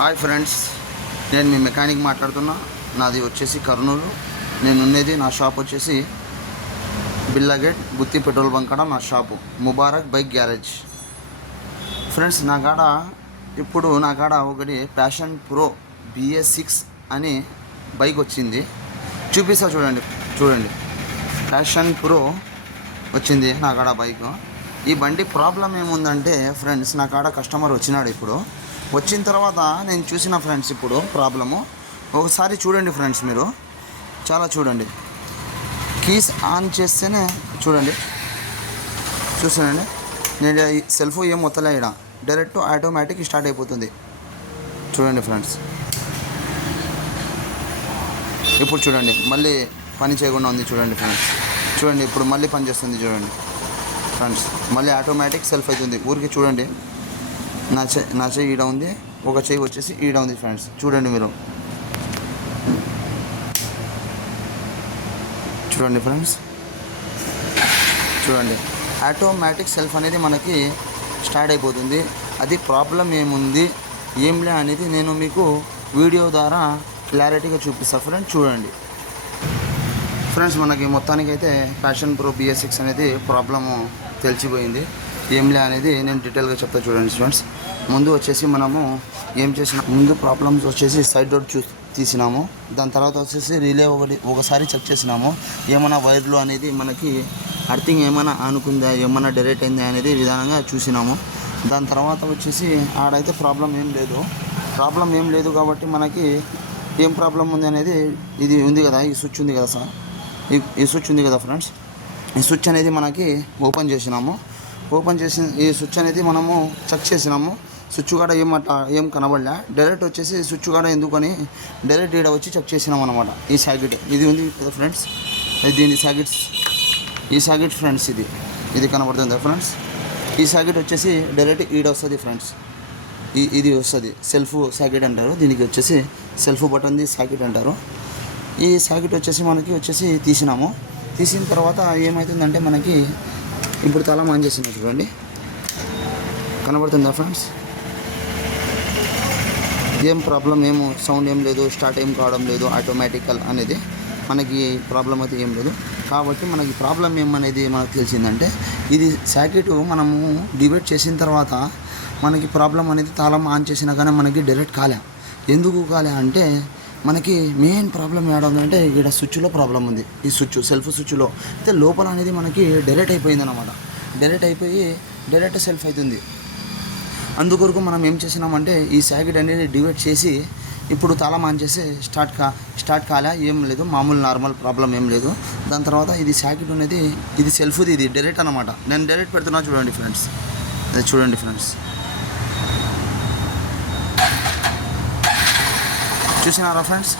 Hi friends, నేను మీ mechanic మాట్లాడుతున్నా. నాది వచ్చేసి కర్నూలు. నేను ఉన్నది నా షాప్ వచ్చేసి బిల్లగేట్ గుత్తి పెట్రోల్ బంక్ కాడ నా shop Mubarak bike garage. Friends, నా కాడ ఒకటి ప్యాషన్ ప్రో BS6 అని బైక్ వచ్చింది. చూపిస్తా చూడండి. ప్యాషన్ ప్రో వచ్చింది నా కాడ బైక్. ఈ బండి ప్రాబ్లం ఏముందంటే ఫ్రెండ్స్, నా కాడ కస్టమర్ వచ్చినాడు. ఇప్పుడు వచ్చిన తర్వాత నేను చూసిన ఫ్రెండ్స్, ఇప్పుడు ప్రాబ్లము ఒకసారి చూడండి ఫ్రెండ్స్, మీరు చాలా చూడండి. కీస్ ఆన్ చేస్తేనే చూసానండి. నేను సెల్ఫ్ ఏం మొత్తలే, ఇక్కడ డైరెక్ట్ ఆటోమేటిక్ స్టార్ట్ అయిపోతుంది. చూడండి ఫ్రెండ్స్, ఇప్పుడు చూడండి మళ్ళీ పని చేయకుండా ఉంది. చూడండి ఫ్రెండ్స్, చూడండి ఇప్పుడు మళ్ళీ పని చేస్తుంది. చూడండి ఫ్రెండ్స్, మళ్ళీ ఆటోమేటిక్ సెల్ఫ్ అవుతుంది. ఊరికి చూడండి, నా చెయ్యి ఈడ ఉంది, ఒక చెయ్యి వచ్చేసి ఈడ ఉంది ఫ్రెండ్స్. చూడండి మీరు, చూడండి ఫ్రెండ్స్, చూడండి ఆటోమేటిక్ సెల్ఫ్ అనేది మనకి స్టార్ట్ అయిపోతుంది. అది ప్రాబ్లం ఏముంది ఏంలే అనేది నేను మీకు వీడియో ద్వారా క్లారిటీగా చూపిస్తాను ఫ్రెండ్స్. చూడండి ఫ్రెండ్స్, మనకి మొత్తానికైతే ప్యాషన్ ప్రో BS6 అనేది ప్రాబ్లము తెలిసిపోయింది. ఏంలే అనేది నేను డీటెయిల్గా చెప్తా. చూడండి ఫ్రెండ్స్, ముందు వచ్చేసి మనము ఏం చేసినా, ముందు ప్రాబ్లమ్స్ వచ్చేసి సైడ్ డోర్ తీసినాము. దాని తర్వాత వచ్చేసి రిలే ఒకసారి చెక్ చేసినాము. ఏమైనా వైర్లు అనేది మనకి అర్థింగ్ ఏమైనా ఆనుకుందా, ఏమైనా డైరెక్ట్ అయిందా అనేది విధానంగా చూసినాము. దాని తర్వాత వచ్చేసి ఆడైతే ప్రాబ్లం ఏం లేదు కాబట్టి మనకి ఏం ప్రాబ్లం ఉంది అనేది ఇది ఉంది కదా, ఈ స్విచ్ ఉంది కదా సార్, ఈ స్విచ్ ఉంది కదా ఫ్రెండ్స్, ఈ స్విచ్ అనేది మనకి ఓపెన్ చేసినాము. ఓపెన్ చేసిన ఈ స్విచ్ అనేది మనము చెక్ చేసినాము. స్విచ్ కాడ ఏం కనబడలే. డైరెక్ట్ వచ్చేసి స్విచ్ కాడ ఎందుకని డైరెక్ట్ ఈడ వచ్చి చెక్ చేసినాం అనమాట. ఈ సాకెట్ ఇది ఉంది కదా ఫ్రెండ్స్, దీని ఈ సాకెట్ ఫ్రెండ్స్, ఇది కనబడుతుంది ఫ్రెండ్స్. ఈ సాకెట్ వచ్చేసి డైరెక్ట్ ఈడ వస్తుంది ఫ్రెండ్స్. ఇది వస్తుంది సెల్ఫ్ సాకెట్ అంటారు. దీనికి వచ్చేసి సెల్ఫ్ బటన్ది సాకెట్ అంటారు. ఈ సాకెట్ వచ్చేసి మనకి తీసిన తర్వాత ఏమవుతుందంటే మనకి ఇప్పుడు తల ఆన్ చేసింది. చూడండి, కనబడుతుందా ఫ్రెండ్స్? ఏం ప్రాబ్లం సౌండ్ ఏం లేదు, స్టార్ట్ ఏం కావడం లేదు, ఆటోమేటికల్ అనేది మనకి ప్రాబ్లం అయితే ఏం లేదు. కాబట్టి మనకి ప్రాబ్లం ఏమనేది మనకు తెలిసిందంటే, ఇది సాకెట్ మనము డివైడ్ చేసిన తర్వాత మనకి ప్రాబ్లం అనేది తాళం ఆన్ చేసినా కానీ మనకి డైరెక్ట్ ఎందుకు అంటే మనకి మెయిన్ ప్రాబ్లం ఏడుందంటే ఇక్కడ స్విచ్లో ప్రాబ్లం ఉంది. ఈ సెల్ఫ్ స్విచ్లో అయితే లోపల అనేది మనకి డైరెక్ట్ అయిపోయింది అనమాట. డైరెక్ట్ సెల్ఫ్ అవుతుంది. అందుకొరకు మనం ఏం చేసినామంటే ఈ సాకెట్ అనేది డివైడ్ చేసి ఇప్పుడు తాళం ఆన్ చేసి స్టార్ట్ కాలే, ఏం లేదు, మామూలు నార్మల్ ప్రాబ్లం ఏం లేదు. దాని తర్వాత ఇది సాకెట్ అనేది ఇది సెల్ఫ్ది, ఇది డైరెక్ట్ అనమాట. నేను డైరెక్ట్ పెడుతున్నా. చూడండి ఫ్రెండ్స్, అది చూడండి ఫ్రెండ్స్, చూసినారా ఫ్రెండ్స్?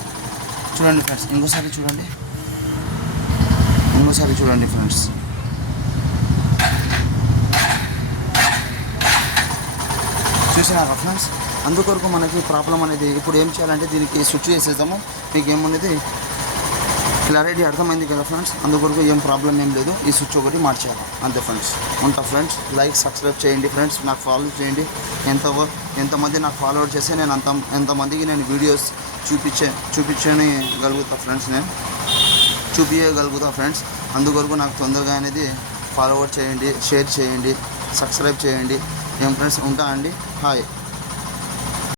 చూడండి ఫ్రెండ్స్, ఇంకోసారి చూడండి ఫ్రెండ్స్. చూసినారా ఫ్రెండ్స్? అందుకొరకు మనకి ప్రాబ్లం అనేది ఇప్పుడు ఏం చేయాలంటే దీనికి స్విచ్ చేసేద్దాము. మీకు ఏమనేది క్లారిటీ అర్థమైంది కదా ఫ్రెండ్స్? అందుకొరకు ఏం ప్రాబ్లం ఏం లేదు, ఈ స్విచ్ ఒకటి మార్చేయాలి అంతే ఫ్రెండ్స్. ఉంటా ఫ్రెండ్స్, లైక్ సబ్స్క్రైబ్ చేయండి ఫ్రెండ్స్, నాకు ఫాలో చేయండి. ఎంతమంది నాకు ఫాలోవర్ చేస్తే నేను ఎంతమందికి నేను వీడియోస్ చూపించగలుగుతా ఫ్రెండ్స్, నేను చూపించగలుగుతా ఫ్రెండ్స్. అందుకొరకు నాకు తొందరగా అనేది ఫాలోవర్ చేయండి, షేర్ చేయండి, సబ్స్క్రైబ్ చేయండి. ఏం ఫ్రెండ్స్, ఉంటా అండి. హాయ్.